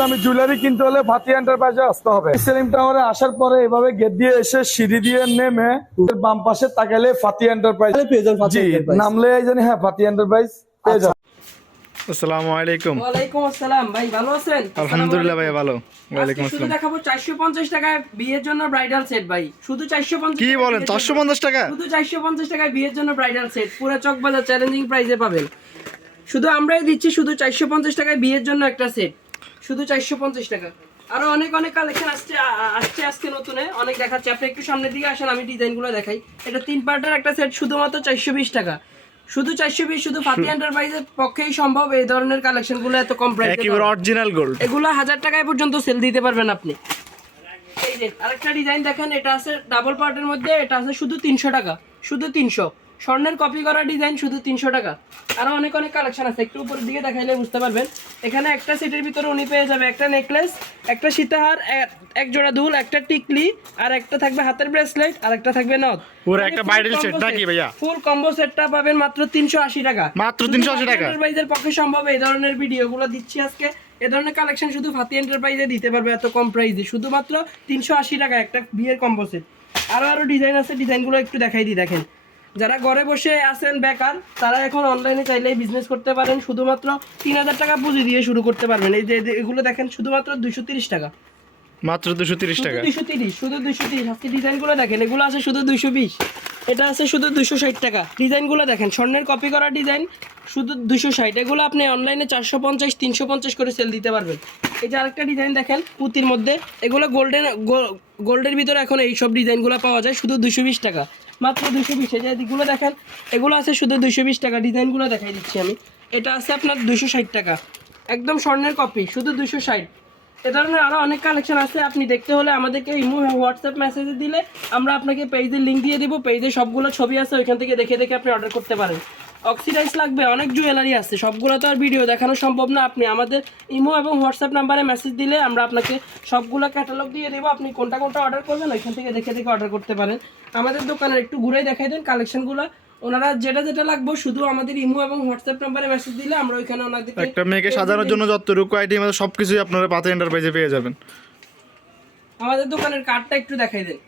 দামি জুয়েলারি কিনতে হলে ফাতি এন্টারপ্রাইজে আসতে হবে। সেলিম টাওয়ারে আসার পরে এভাবে গেট দিয়ে এসে সিঁড়ি দিয়ে নেমে বাম পাশে তাকাইলে ফাতি এন্টারপ্রাইজ পেয়ে যাবেন। নামলে জানি হ্যাঁ ফাতি এন্টারপ্রাইজ পেয়ে যাবেন। আসসালামু আলাইকুম। ওয়ালাইকুম আসসালাম। ভাই ভালো আছেন? আলহামদুলিল্লাহ ভাই ভালো। আজকে ওয়ালাইকুম শুধু দেখাবো চারশো পঞ্চাশ টাকায় বিয়ের জন্য ব্রাইডাল সেট ভাই। শুধু কি বলেন? চারশো পঞ্চাশ টাকা? শুধু চারশো পঞ্চাশ টাকায় বিয়ের জন্য ব্রাইডাল সেট পুরো চকবাজার চ্যালেঞ্জিং প্রাইসে পাবেন। শুধু আমরাই দিচ্ছি শুধু চারশো পঞ্চাশ টাকায় বিয়ের জন্য একটা সেট শুধু চারশো পঞ্চাশ টাকা। আরও অনেক অনেক কালেকশন আসছে আসছে আজকে নতুনে। অনেক দেখাচ্ছে। আপনি একটু সামনের দিকে আসেন আমি ডিজাইনগুলো দেখাই। এটা তিন পার্টের একটা সেট শুধুমাত্র চারশো বিশ টাকা। শুধু চারশো বিশ শুধু ফাতি এন্টারপ্রাইজের পক্ষেই সম্ভব এই ধরনের কালেকশনগুলো এত কম প্রাইসে একেবারে অরিজিনাল গোল্ড এগুলো হাজার টাকায় পর্যন্ত সেল দিতে পারবেন আপনি। এই যে আরেকটা ডিজাইন দেখেন এটা আছে ডাবল পার্টের মধ্যে এটা আছে শুধু তিনশো টাকা। শুধু তিনশো। স্বর্ণের কপি করা ডিজাইন শুধু তিনশো টাকা। আরও অনেক অনেক কালেকশন আছে একটু উপরের দিকে দেখাইলে বুঝতে পারবেন। এখানে একটা সেটের ভিতরে উনি পেয়ে যাবে একটা নেকলেস একটা সীতাহার এক জোড়া দুল একটা টিকলি আর একটা থাকবে হাতের ব্রেসলেট আর একটা থাকবে নথ। পুরো একটা bridal set নাকি ভাইয়া? ফুল কম্বো সেটটা পাবেন মাত্র তিনশো আশি টাকা। মাত্র 380 টাকা? এন্টারপ্রাইজের পক্ষে সম্ভব এই ধরনের ভিডিওগুলো দিচ্ছি আজকে। এ ধরনের কালেকশন শুধু ফাতি এন্টারপ্রাইজে দিতে পারবে এত কম প্রাইসে শুধুমাত্র তিনশো আশি টাকা একটা বিয়ের কম্বো সেট আরও আরও ডিজাইন আছে ডিজাইনগুলো একটু দেখাই দিই দেখেন। যারা ঘরে বসে আছেন বেকার তারা এখন অনলাইনে চাইলেই বিজনেস করতে পারেন। শুধুমাত্র তিন হাজার টাকা পুঁজি দিয়ে শুরু করতে পারবেন। এই যে যে এগুলো দেখেন শুধুমাত্র দুশো তিরিশ টাকা। মাত্র দুশো তিরিশ টাকা? দুশো তিরিশ শুধু দুশো তিরিশ। আজকে ডিজাইনগুলো দেখেন এগুলো আছে শুধু দুশো বিশ। এটা আছে শুধু দুশো ষাট টাকা। ডিজাইনগুলো দেখেন স্বর্ণের কপি করা ডিজাইন শুধু দুশো ষাট। এগুলো আপনি অনলাইনে চারশো পঞ্চাশ তিনশো পঞ্চাশ করে সেল দিতে পারবেন। এই যে আরেকটা ডিজাইন দেখেন পুঁতির মধ্যে। এগুলো গোল্ডেন গোল্ডের ভিতরে এখন এই সব ডিজাইনগুলো পাওয়া যায় শুধু দুশো বিশ টাকা। মাত্র দুশো বিশ। যে এগুলো দেখেন, এগুলো আছে শুধু দুশো বিশ টাকা, ডিজাইনগুলো দেখাই দিচ্ছি আমি। এটা আছে আপনার দুশো ষাট টাকা। একদম স্বর্ণের কপি শুধু দুশো ষাট। এ ধরনের আরও অনেক কালেকশন আছে, আপনি দেখতে হলে আমাদেরকে ইমো, হোয়াটসঅ্যাপ মেসেজে দিলে আমরা আপনাকে পেজের লিঙ্ক দিয়ে দিব পেজে সবগুলো ছবি আছে, ওইখান থেকে দেখে দেখে আপনি অর্ডার করতে পারেন। অক্সিডাইজ লাগবে অনেক জুয়েলারি আছে। সবগুলো তো আর ভিডিও দেখানো সম্ভব না। আপনি আমাদের ইমো এবং হোয়াটসঅ্যাপ নাম্বারে মেসেজ দিলে আমরা আপনাকে সবগুলো ক্যাটালগ দিয়ে দেবো। আপনি কোনটা কোনটা অর্ডার করবেন ওইখান থেকে দেখে দেখে অর্ডার করতে পারেন। আমাদের দোকানের একটু ঘুরে দেখাই দেন কালেকশনগুলো ওনারা যেটা যেটা লাগবে শুধু আমাদের ইমো এবং হোয়াটসঅ্যাপ নাম্বারে মেসেজ দিলে আমরা ওইখানে ওনাদের একটা মেয়েকে সাজানোর জন্য যতটুকু আইটেম আছে সবকিছুই আপনারা পাতে এন্টারপ্রাইজে পেয়ে যাবেন। আমাদের দোকানের কার্ডটা একটু দেখাই দেন।